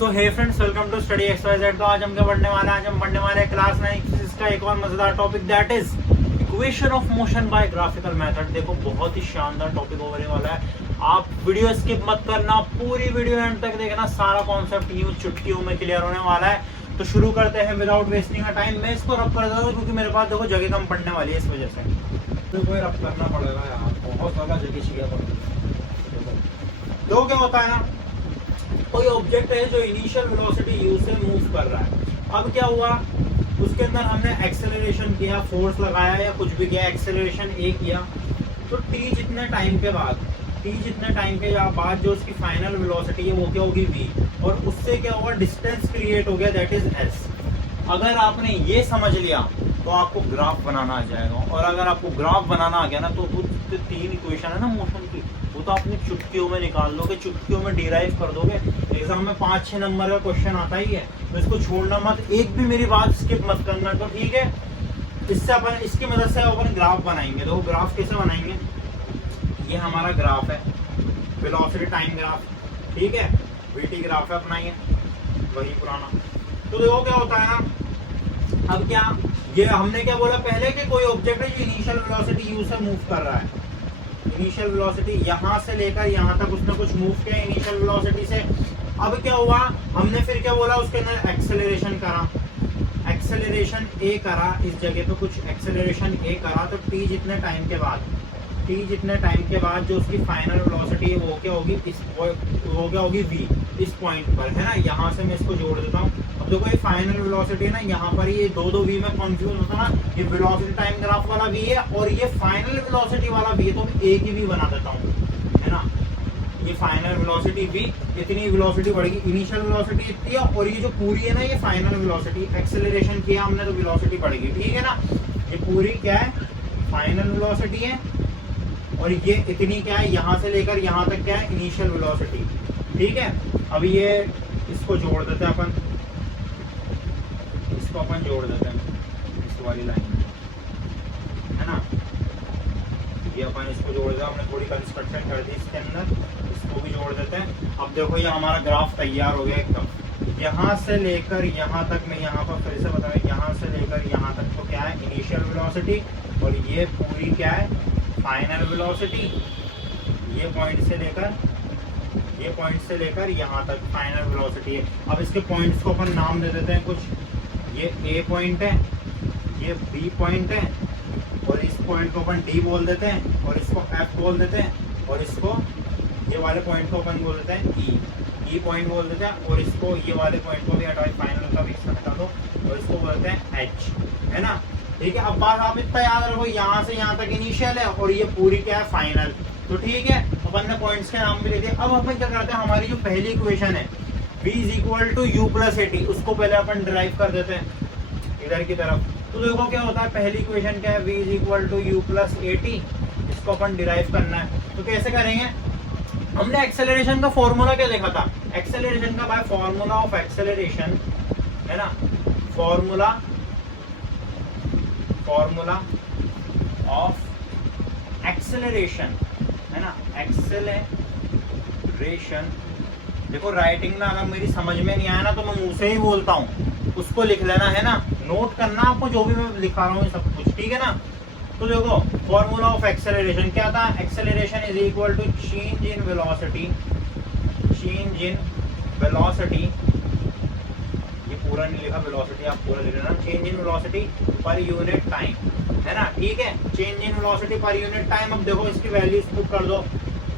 So hey friends, welcome to study exercise. तो आज हम क्या पढ़ने वाले हैं? आज हम पढ़ने वाले हैं क्लास 9 फिजिक्स का एक और मजेदार topic, that is equation of motion by graphical method. देखो, बहुत ही शानदार टॉपिक होने वाला है। आप वीडियो स्किप मत करना, पूरी वीडियो एंड तक देखना, सारा कॉन्सेप्ट यूं चुटकियों में क्लियर होने वाला है। तो शुरू करते हैं विदाउट वेस्टिंग अ टाइम। मैं इसको रब कर देता हूँ क्योंकि मेरे पास देखो जगह कम पड़ने वाली है, इस वजह से तो कोई रब करना पड़ेगा यार, बहुत ज्यादा जगह चाहिए पड़ेगी। देखो क्या होता है ना, कोई ऑब्जेक्ट है जो इनिशियल वेलोसिटी u से मूव कर रहा है। अब क्या हुआ, उसके अंदर हमने एक्सेलरेशन किया, फोर्स लगाया या कुछ भी किया, एक्सेलरेशन a किया, तो t जितने टाइम के बाद जो उसकी फाइनल वेलोसिटी है वो क्या होगी v, और उससे क्या होगा, डिस्टेंस क्रिएट हो गया, दैट इज s। अगर आपने ये समझ लिया तो आपको ग्राफ बनाना आ जाएगा, और अगर आपको ग्राफ बनाना आ गया ना तो वो तीन इक्वेशन है ना मोशन की, वो तो आपने चुटकियों में निकाल लोगे, चुटकियों में डिराइव कर दोगे। एग्जाम में 5-6 नंबर का क्वेश्चन आता ही है, तो इसको छोड़ना मत, एक भी मेरी बात स्किप मत करना, तो ठीक है। इससे अपन, इसकी मदद से अपन ग्राफ बनाएंगे। तो ग्राफ कैसे बनाएंगे, ये हमारा ग्राफ है, वेलोसिटी टाइम ग्राफ, ठीक है, वीटी ग्राफ है अपना, ये वही पुराना। तो देखो क्या होता है ना, अब क्या, ये हमने क्या बोला पहले कि कोई ऑब्जेक्ट है जो इनिशियल वेलोसिटी u से मूव कर रहा है। इनिशियल वेलोसिटी यहाँ से लेकर यहाँ तक उसने कुछ मूव किया इनिशियल वेलोसिटी से। अब क्या हुआ, हमने फिर क्या बोला, उसके अंदर एक्सेलरेशन करा, एक्सेलरेशन a करा, इस जगह पे कुछ एक्सेलरेशन a करा, तो t जितने टाइम के बाद जो उसकी फाइनल वेलोसिटी है वो क्या होगी, वो क्या होगी v, इस पॉइंट पर है ना। यहाँ से मैं इसको जोड़ देता हूँ। अब देखो ये फाइनल वेलोसिटी है ना, यहाँ पर ये दो v में कंफ्यूज होता ना, ये वेलोसिटी टाइम ग्राफ वाला v है और ये फाइनल वेलोसिटी वाला v है, तो मैं एक ही v बना देता हूँ, है ना। ये फाइनल वेलोसिटी v, इतनी वेलोसिटी बढ़ेगी, इनिशियल वेलोसिटी इतनी है, और ये जो पूरी है ना ये फाइनल वेलोसिटी, एक्सेलरेशन किया हमने तो वेलोसिटी बढ़ेगी, ठीक है ना। ये पूरी क्या है, फाइनल वेलोसिटी है, और ये इतनी क्या है, यहाँ से लेकर यहाँ तक क्या है, इनिशियल वेलोसिटी, ठीक है। अब ये इसको जोड़ देते हैं अपन, इसको अपन जोड़ देते हैं इस वाली लाइन में, है ना। ये अपन इसको जोड़ देते हैं, हमने थोड़ी कंस्ट्रक्शन कर दी इसके अंदर, इसको भी जोड़ देते हैं। अब देखो ये हमारा ग्राफ तैयार हो गया एकदम। यहाँ से लेकर यहाँ तक, मैं यहाँ पर फिर से बताऊँ, यहाँ से लेकर यहाँ तक तो क्या है, इनिशियल वेलोसिटी, और ये पूरी क्या है, फाइनल वेलोसिटी। ये पॉइंट से लेकर यहाँ तक फाइनल वेलोसिटी है। अब इसके पॉइंट्स को अपन नाम दे देते हैं कुछ, ये A पॉइंट है, ये B पॉइंट है, और इस पॉइंट को अपन D बोल देते हैं, और इसको F बोल देते हैं, और इसको ये वाले पॉइंट को अपन बोल देते हैं E पॉइंट बोल देते हैं, और इसको ये वाले पॉइंट को भी हटा, फाइनल का भी हटा दो, और इसको बोलते हैं H, है ना, ठीक है। अब बात आप इतना याद रखो, यहाँ से यहाँ तक इनिशियल है और ये पूरी क्या है, फाइनल, तो ठीक है। अपन ने पॉइंट्स के नाम भी ले दिए। अब अपन क्या करते हैं, हमारी जो पहली इक्वेशन है v = u + at, उसको पहले अपन डिराइव कर देते हैं इधर की तरफ। तो देखो क्या होता है, पहली इक्वेशन क्या है, v = u + at, इसको अपन डिराइव करना है। तो कैसे करेंगे, हमने एक्सेलरेशन का फॉर्मूला क्या देखा था, एक्सेलरेशन का बाय फॉर्मूला ऑफ एक्सेलरेशन, है ना, फॉर्मूला ऑफ एक्सेलरेशन, है ना, एक्सेलरेशन। देखो राइटिंग ना अगर मेरी समझ में नहीं आया ना तो मैं मुंह से ही बोलता हूँ, उसको लिख लेना, है ना, नोट करना आपको जो भी मैं दिखा रहा हूँ सब कुछ, ठीक है ना। तो देखो फॉर्मूला ऑफ एक्सेलरेशन क्या था, acceleration is equal to change in velocity, ये पूरा नहीं लिखा वेलोसिटी, आप पूरा लिख लेना, change in velocity per unit time, है ना, ठीक है, change in velocity per unit time. अब देखो इसकी वैल्यूज पुट कर दो।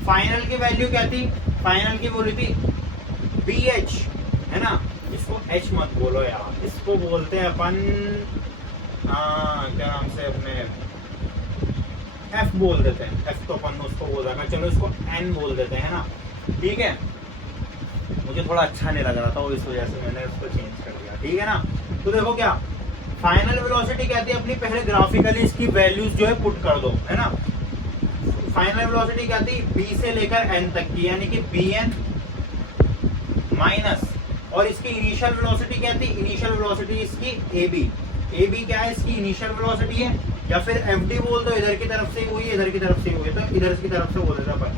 फाइनल की वैल्यू क्या थी, फाइनल की बोली थी BH, है ना, इसको H मत बोलो यार, इसको बोलते हैं अपन क्या नाम से, अपने F बोल देते हैं, F तो अपन उसको बोल रहा है, चलो इसको N बोल देते हैं, है ना, ठीक है। मुझे थोड़ा अच्छा नहीं लग रहा था, इस वजह से मैंने उसको चेंज कर दिया, ठीक है ना। तो देखो क्या, फाइनल वेलोसिटी कहती है अपनी, पहले ग्राफिकली इसकी वैल्यूज जो है पुट कर दो, है ना। फाइनल वेलोसिटी कहती है B से लेकर N तक की, यानी कि BN माइनस, और इसकी इनिशियल वेलोसिटी कहती है, इनिशियल वेलोसिटी इसकी AB क्या है, इसकी इनिशियल वेलोसिटी है, या फिर FD बोल दो, इधर की तरफ से हुई, इधर की तरफ से हुई, तो इधर की तरफ से बोल देता अपन।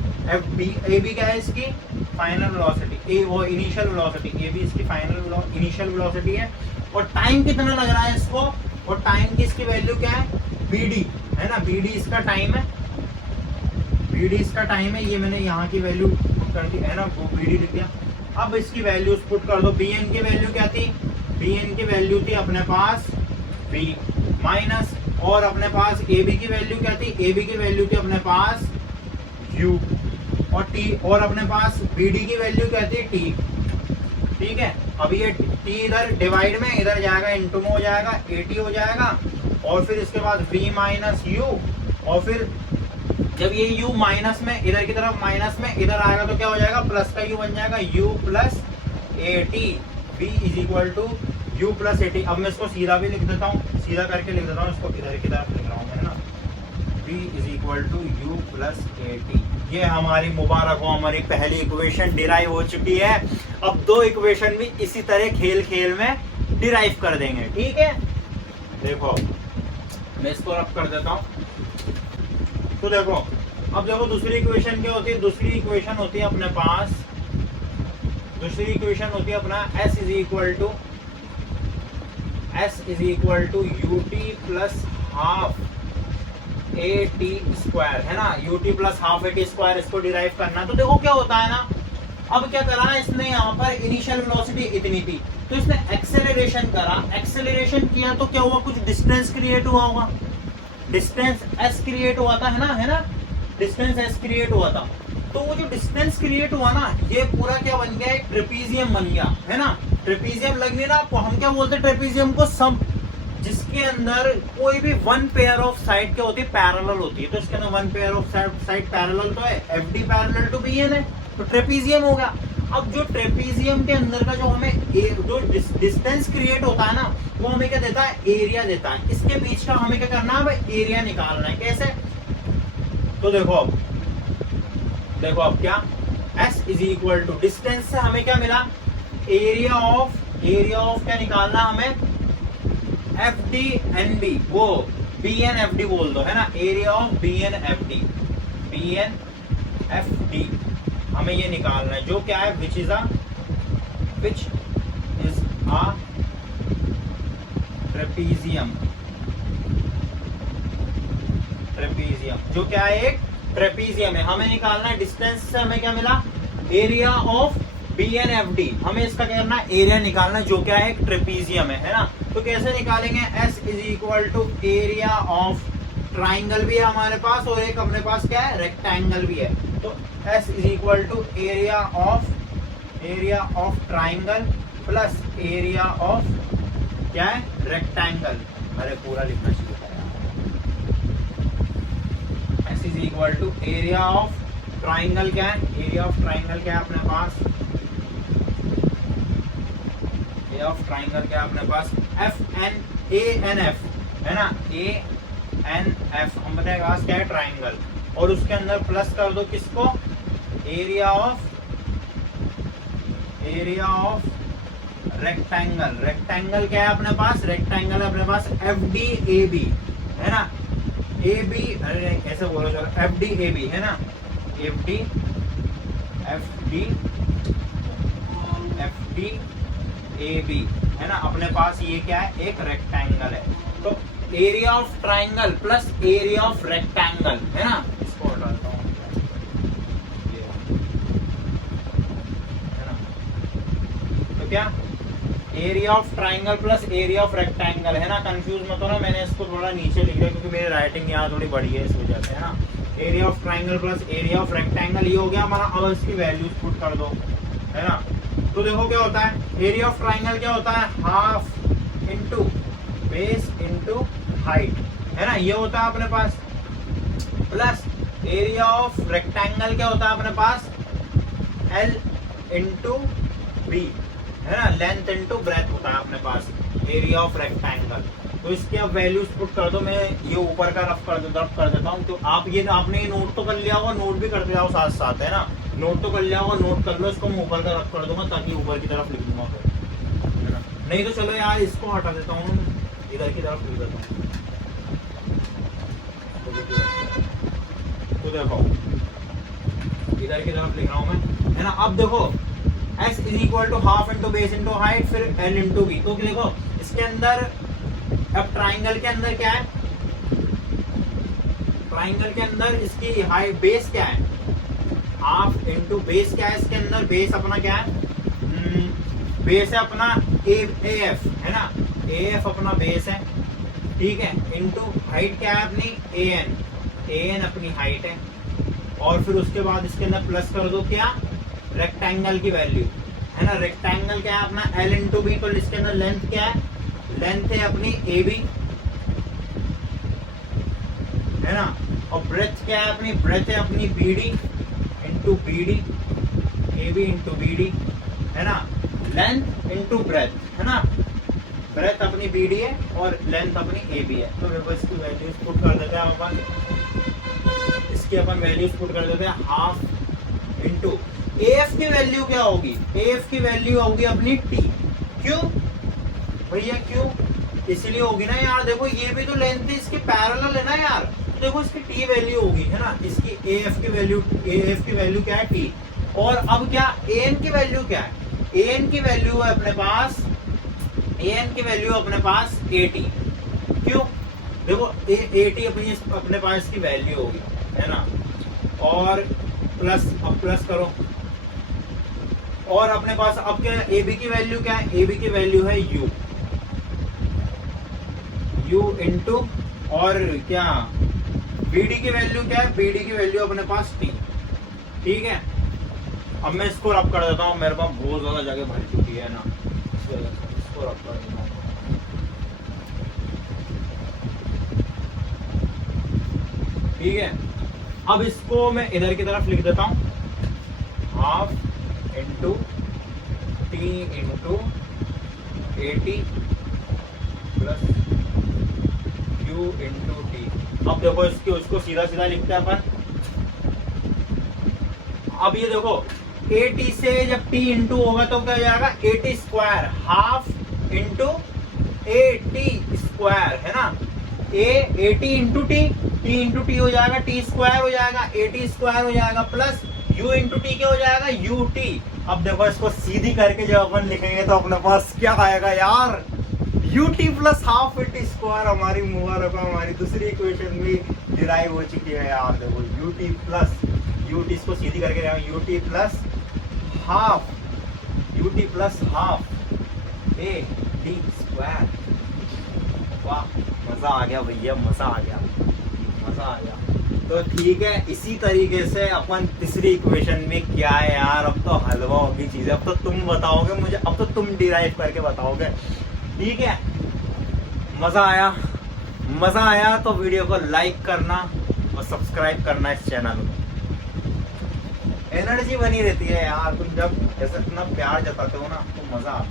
AB क्या है इसकी फाइनल वेलोसिटी, ए वो इनिशियल वेलोसिटी, ये भी इसकी फाइनल इनिशियल वेलोसिटी है। और टाइम कितना लग रहा है इसको, और टाइम की इसकी वैल्यू क्या है, bd है ना, bd इसका टाइम है, bd इसका टाइम है। ये मैंने यहाँ की वैल्यू कर दी है ना, वो bd लिख दिया। अब इसकी वैल्यूज पुट कर दो। bn की वैल्यू क्या थी, bn की वैल्यू थी अपने पास v माइनस, और अपने पास ab की वैल्यू क्या थी, ab की वैल्यू थी अपने पास u, और t, और अपने पास bd की वैल्यू क्या थी t। ठीक है, अब ये t इधर डिवाइड में इधर जाएगा, इंटू में हो जाएगा, 80 हो जाएगा, और फिर इसके बाद v माइनस u, और फिर जब ये u माइनस में इधर की तरफ माइनस में इधर आएगा तो क्या हो जाएगा, प्लस का u बन जाएगा, u plus 80, v is equal to u plus 80। अब मैं इसको सीधा भी लिख देता हूँ, सीधा करके लिख देता हूँ इसको, इधर की तरफ लिख रहा हूँ, है ना, v is equal to u plus 80। ये हमारी मुबारक हो, हमारी पहली इक्वेशन डिराइव हो चुकी है। अब दो इक्वेशन भी इसी तरह खेल खेल में डिराइव कर देंगे। ठीक है, देखो मैं इसको रब कर देता हूँ। तो देखो, अब देखो दूसरी इक्वेशन क्या होती है, दूसरी इक्वेशन होती है अपने पास, दूसरी इक्वेशन होती है अपना s is equal to ut plus half at square, है ना, ut plus half at square, इसको डिराइव करना। तो देखो क्या होता है ना, अब क्या करा इसने, यहाँ पर इनिशियल वेलोसिटी इतनी थी, तो इसने एक्सेलरेशन करा, एक्सेलरेशन किया तो क्या हुआ, कुछ डिस्टेंस क्रिएट हुआ होगा, डिस्टेंस s क्रिएट हुआ था, है ना, डिस्टेंस s क्रिएट हुआ था। तो वो जो डिस्टेंस क्रिएट हुआ ना, ये पूरा क्या बन गया, एक ट्रेपीजियम बन गया, है ना, ट्रेपीजियम लगने ना आपको, हम क्या बोलते हैं ट्रेपीजियम को, सब जिसके अंदर कोई भी वन पेयर ऑफ साइड क्या होती है, पैरेलल होती है। तो इसके अंदर one pair of side parallel तो है, FD पैरेलल टू BN है, तो ट्रेपीजियम हो गया। अब जो ट्रेपीजियम के अंदर का जो हमें जो डिस्टेंस क्रिएट होता है ना, वो हमें क्या देता है, एरिया देता है। इसके बीच का हमें क्या करना है, एरिया निकालना है। कैसे, तो देखो अब क्या, s is equal to distance से हमें क्या मिला, एरिया ऑफ क्या निकालना हमें, FD NB, वो BN FD बोल दो, है ना, एरिया ऑफ BN FD हमें ये निकालना है, जो क्या है, विच इज a ट्रेपीजियम, जो क्या है, एक ट्रेपीजियम है। हमें निकालना है डिस्टेंस से हमें क्या मिला, एरिया ऑफ BN FD, हमें इसका क्या करना है, एरिया निकालना है, जो क्या है, एक ट्रेपीजियम है ना। तो कैसे निकालेंगे, s is equal to area of triangle भी है हमारे पास, और एक अपने पास क्या है, रेक्टेंगल भी है। तो s is equal to area of triangle plus area of क्या है, रेक्टेंगल। अरे पूरा लिखना चाहिए था यार। s is equal to area of triangle क्या है, एरिया ऑफ ट्राइंगल क्या है अपने पास, एरिया ऑफ ट्राइंगल क्या है अपने पास, ANF, है ना, ANF हम बताएगा क्या है, ट्राइंगल, और उसके अंदर प्लस कर दो किसको, एरिया ऑफ रेक्टेंगल क्या है अपने पास, रेक्टेंगल है अपने पास FDAB, है ना, AB, अरे ऐसे बोलो चलो, FDAB है ना, FDAB है ना, अपने पास ये क्या है, एक रेक्टेंगल है। तो area of triangle plus area of rectangle, है ना, इसको हटाता हूँ, है ना, तो क्या, area of triangle plus area of rectangle, है ना, कंफ्यूज मत होना, मैंने इसको थोड़ा नीचे लिख दिया क्योंकि मेरी राइटिंग यहाँ थोड़ी बड़ी है इस वजह से, है ना। Area of triangle plus area of rectangle, ये हो गया हमारा। अब इसकी वैल्यूज पुट कर दो, है ना। तो देखो क्या होता है, एरिया ऑफ ट्राइंगल क्या होता है, half into base into height, है ना, ये होता है अपने पास, प्लस एरिया ऑफ रेक्टेंगल क्या होता है अपने पास, L इंटू बी, है ना, लेंथ इंटू ब्रेथ होता है अपने पास एरिया ऑफ रेक्टेंगल। तो इसके अब वैल्यूज पुट कर दो, मैं ये ऊपर का रफ कर देता हूँ। तो आप ये आपने ये नोट तो कर लिया होगा, नोट भी करते जाओ साथ साथ, है ना, नोट तो कर लिया होगा, नोट कर लो, इसको मैं ऊपर का रफ कर दूंगा ताकि ऊपर की तरफ लिख दूंगा फिर, है ना। नहीं तो चलो यार इसको हटा देता हूँ, इधर की तरफ लिख देता हूँ। तो देखो इधर की तरफ लिख रहा हूँ मैं, है ना। अब देखो s is equal to half into base into height फिर l इंटू बी। तो देखो इसके अंदर अब ट्राइंगल के अंदर क्या है, ट्राइंगल के अंदर इसकी हाइट बेस क्या है, हाफ इंटू बेस क्या है इसके अंदर, बेस अपना क्या है, बेस है अपना AF है ना, AF अपना बेस है, ठीक है, इंटू हाइट क्या है अपनी AN अपनी हाइट है, और फिर उसके बाद इसके अंदर प्लस कर दो क्या, रेक्टेंगल की वैल्यू है ना, रेक्टेंगल क्या है अपना L इंटू बी, तो इसके अंदर लेंथ क्या है, लेंथ है अपनी AB है ना, और ब्रेथ क्या है अपनी, ब्रेथ है अपनी BD into BD, AB into BD है ना, लेंथ इंटू ब्रेथ है ना, ब्रेथ अपनी BD है और लेंथ अपनी AB है। तो देखो इसकी वैल्यूज पुट कर देते हैं अपन, इसकी अपन वैल्यूज पुट कर देते हैं, हाफ इंटू AF की वैल्यू क्या होगी, AF की वैल्यू होगी अपनी T। क्यों भैया क्यों, इसलिए होगी ना यार, देखो ये भी तो लेंथ है इसकी पैरेलल है ना यार, तो देखो इसकी T वैल्यू होगी है ना, इसकी AF की वैल्यू क्या है T, और अब क्या AN की वैल्यू क्या है, AN की वैल्यू है अपने पास, AN की वैल्यू अपने पास AT। क्यों, देखो AT अपने पास की वैल्यू होगी है ना, और प्लस, अब प्लस करो, और अपने पास अब क्या है, AB की वैल्यू क्या है, AB की वैल्यू है U इंटू, और क्या BD की वैल्यू क्या है, BD की वैल्यू अपने पास T। ठीक है, अब मैं इसको रब कर देता हूँ, मेरे पास बहुत ज्यादा जगह भर चुकी है ना, इसको रब कर देता हूँ। ठीक है, अब इसको मैं इधर की तरफ लिख देता हूँ, half into T into AT plus U into T। अब देखो इसके उसको सीधा सीधा लिखते हैं अपन। अब ये देखो AT से जब T इंटू होगा तो क्या हो जाएगा, AT square, half into AT square है ना, AT into T, T into T हो जाएगा, T स्क्वायर हो जाएगा, AT स्क्वायर हो जाएगा, प्लस U इंटू T क्या हो जाएगा, UT। अब देखो इसको सीधी करके जब अपन लिखेंगे तो अपने पास क्या आएगा यार, UT plus half AT square. हमारी मुबारक, हमारी दूसरी इक्वेशन भी डिराइव हो चुकी है यार। देखो UT प्लस UT, इसको सीधी करके UT plus half, UT plus half AT square. वाह, मजा आ गया भैया, मजा आ गया, मजा आ गया। तो ठीक है, इसी तरीके से अपन तीसरी इक्वेशन में क्या है यार, अब तो हलवा होगी चीजें, अब तो तुम बताओगे मुझे, अब तो तुम डिराइव करके बताओगे। ठीक है, मजा आया, मजा आया तो वीडियो को लाइक करना और सब्सक्राइब करना इस चैनल में। एनर्जी बनी रहती है यार, तुम जब ऐसा इतना प्यार जताते हो ना तो मजा आता है।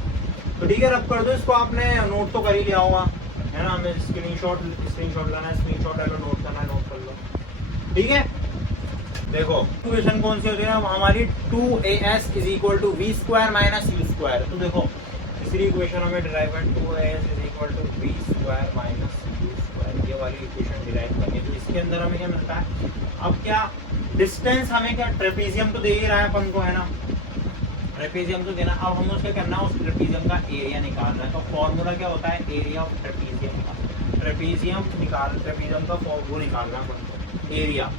तो ठीक है, रब कर दो इसको, आपने नोट तो कर ही लिया होगा है ना, हमें स्क्रीनशॉट लेना है, स्क्रीनशॉट ले लो, नोट करना है, नोट कर लो। ठीक है, देखो इक्वेशन कौन सी होती है ना हमारी, 2AS is equal to V square minus U square. तो देखो तीसरी इक्वेशन हमें डिराइव है, 2AS is equal to V square minus U square, ये वाली इक्वेशन डिराइव करनी है। तो इसके अंदर हमें क्या मिलता है, अब क्या डिस्टेंस हमें क्या, ट्रेपेजियम तो दे ही रहा है अपन को है ना, ट्रेपेजियम तो देना, अब हमें उसका करना है, उस ट्रेपेजियम का एरिया निकालना है। तो फॉर्मूला क्या होता है, एरिया ऑफ ट्रेपेजियम का, ट्रेपेजियम का वो निकालना है अपन को, एरिया।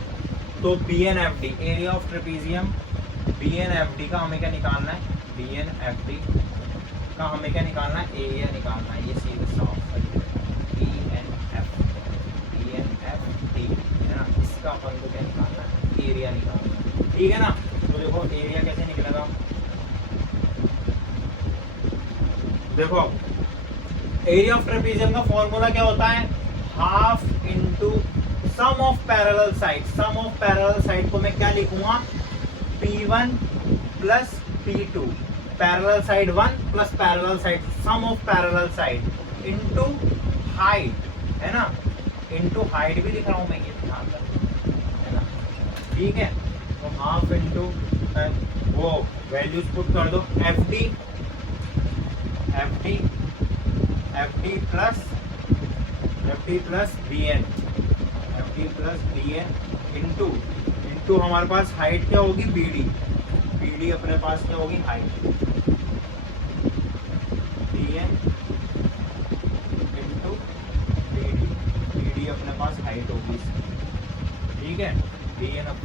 तो BNFD, area of trapezium, BNFD का हमें क्या निकालना है, BNFD का हमें क्या निकालना है, एरिया निकालना है। ये सीधे साफ BNFD है ना, इसका अपन को क्या निकालना है, एरिया निकालना है। ठीक है ना, तो देखो एरिया कैसे निकलेगा, देखो एरिया ऑफ ट्रेपेजियम का फॉर्मूला क्या होता है, half into sum of parallel side. Sum of parallel side को मैं क्या लिखूंगा, P1 plus P2, parallel side 1 plus parallel side, sum of parallel side into height है ना, इंटू हाइट भी लिख रहा हूं मैं, ये ध्यान रखना है ना। ठीक है, तो हाफ इंटू वो वैल्यूज पुट कर दो, FD plus BN, FD plus BN into हमारे पास हाइट क्या होगी, BD BD अपने पास क्या होगी, height, DN into BD, BD अपने पास हाइट होगी, ठीक है,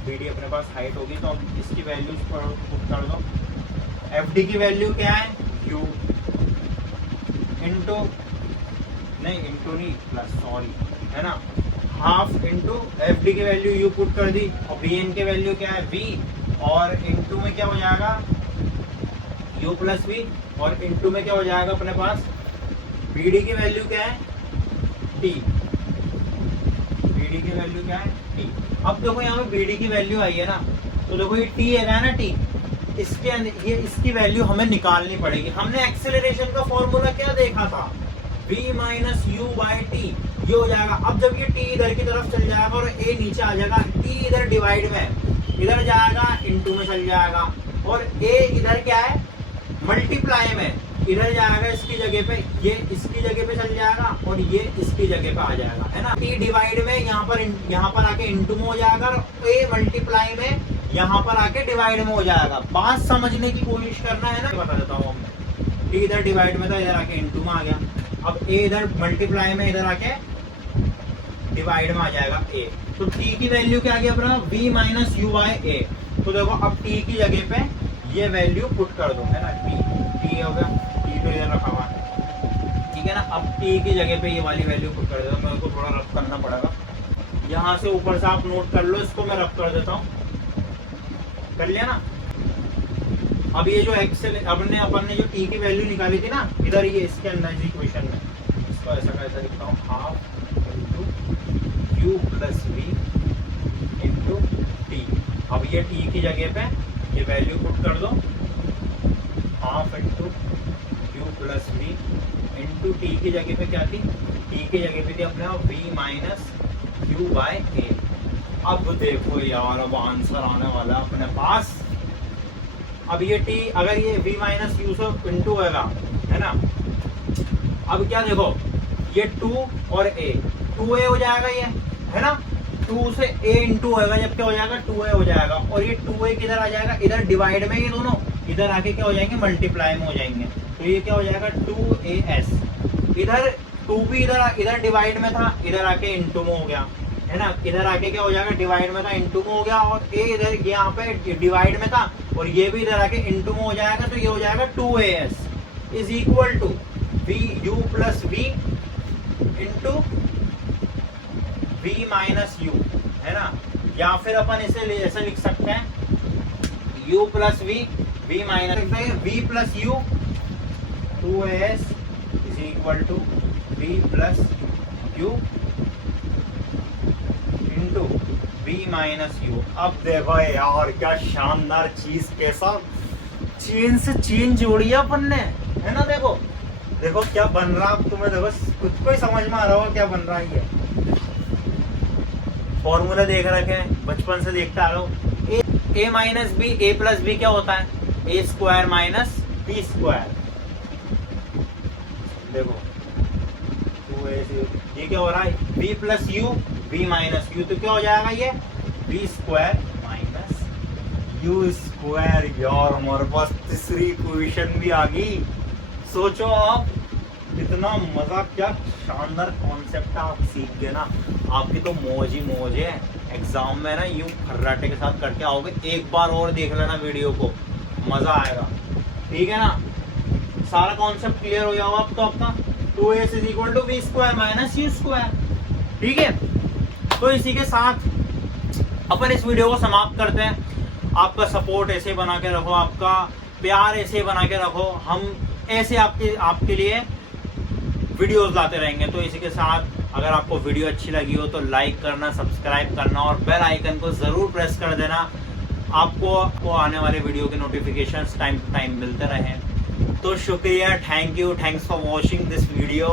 BD अपने पास हाइट होगी। तो अब इसकी वैल्यूज पुट कर दो। FD की वैल्यू क्या है, U इंटू नहीं प्लस, सॉरी, है ना, हाफ इंटू FD की वैल्यू U पुट कर दी, और BN की वैल्यू क्या है, V, और इंटू में क्या हो जाएगा, U प्लस V, और इंटू में क्या हो जाएगा अपने पास, BD की वैल्यू क्या है, T, BD की वैल्यू क्या है, T। अब देखो यहाँ पे BD की वैल्यू आई है ना, तो देखो ये T है ना, T, इसके ये इसकी वैल्यू हमें निकालनी पड़ेगी। हमने एक्सेलरेशन का फॉर्मूला क्या देखा था, v minus you by T, ये हो जाएगा। अब जब ये t इधर की तरफ चल जाएगा और a नीचे आ जाएगा, t इधर डिवाइड में इधर जाएगा, इनटू में चल जाएगा, और a इधर क्या है, मल्टीप्लाई में इधर जाएगा, इसकी जगह पे, ये इसकी जगह पे चल जाएगा, और ये इसकी जगह पे आ जाएगा, है ना। t डिवाइड में यहाँ पर आके इनटू में हो जाएगा, और a मल्टीप्लाई में यहाँ पर आके डिवाइड में हो जाएगा। बात समझने की कोशिश करना है ना, बता देता हूँ हमने, t इधर डिवाइड में था, इधर आके इनटू में आ गया, अब a इधर मल्टीप्लाई में इधर आके डिवाइड में आ जाएगा a, तो t की वैल्यू क्या आ गया अपना, v minus you by a। तो देखो अब t की जगह पे ये वैल्यू पुट कर दो, है ना, t हो गया, t तो इधर रखा हुआ है, ठीक है ना। अब t की जगह पे ये वाली वैल्यू पुट कर देता हूँ, मेरे को थोड़ा रफ करना पड़ेगा, यहाँ से ऊपर से आप नोट कर लो, इसको मैं रफ कर देता हूँ, कर लिया ना। अब ये जो अपन ने जो t की वैल्यू निकाली थी ना, इधर ये इसके अंदर इक्वेशन में, इसको ऐसा कैसा लिखता हूँ, half into u plus v into T. अब ये t की जगह पे ये वैल्यू पुट कर दो, half into u plus v into T की जगह पे क्या थी, t की जगह पे थी अपने v माइनस यू बाय ए। अब देखो यार, अब आंसर आने वाला है अपने पास। अब ये t अगर ये v माइनस यू से इंटू होगा, है ना, अब क्या देखो, ये 2 और a, 2a हो जाएगा ये, है ना, 2 से a इंटू होगा, जब क्या हो जाएगा, 2a हो जाएगा, और ये 2a किधर आ जाएगा, इधर डिवाइड में, ये दोनों इधर आके क्या हो जाएंगे, मल्टीप्लाई में हो जाएंगे, तो ये क्या हो जाएगा, 2as, इधर 2 भी इधर डिवाइड में था, इधर आके इंटू में हो गया, है ना, इधर आके क्या हो जाएगा, डिवाइड में था, इंटू में हो गया, और a इधर यहाँ पे डिवाइड में था, और ये भी इधर आके इंटू में हो जाएगा, तो ये हो जाएगा 2as is equal to u plus v into v minus u, है ना, या फिर अपन इसे ऐसे लिख सकते हैं, u plus v minus v plus u, 2as is equal to v plus u into v minus u. अब देखो यार क्या शानदार चीज, कैसा चेन से चेन जोड़ी है अपन ने, है ना। देखो देखो क्या बन रहा, अब तुम्हें देखो खुद को ही समझ में आ रहा होगा क्या बन रहा है। ये फॉर्मूला देख रखे हैं, बचपन से देखता आ रहा हूँ, a minus b, a plus b क्या होता है, a square minus b square. देखो ये क्या हो रहा है, v plus u, v minus u, तो क्या हो जाएगा ये v square minus u square. यार हमारे पास तीसरी इक्वेशन भी आ गई। सोचो आप, इतना मजा, क्या शानदार कॉन्सेप्ट आप सीख गए ना, आपकी तो मौज ही मौज है। एग्जाम में ना यूं खर्राटे के साथ करके आओगे, एक बार और देख लेना वीडियो को, मजा आएगा, ठीक है ना। सारा कॉन्सेप्ट क्लियर हो जाओ अब तो अपना, 2as is equal to v square minus u square, ठीक है। तो इसी के साथ अपन इस वीडियो को समाप्त करते हैं। आपका सपोर्ट ऐसे बना के रखो, आपका प्यार ऐसे बना के रखो, हम ऐसे आपके लिए वीडियोस लाते रहेंगे। तो इसी के साथ अगर आपको वीडियो अच्छी लगी हो तो लाइक करना, सब्सक्राइब करना और बेल आइकन को ज़रूर प्रेस कर देना, आपको आने वाले वीडियो के नोटिफिकेशंस टाइम टू टाइम मिलते रहें। तो शुक्रिया, thank you, thanks for watching this video.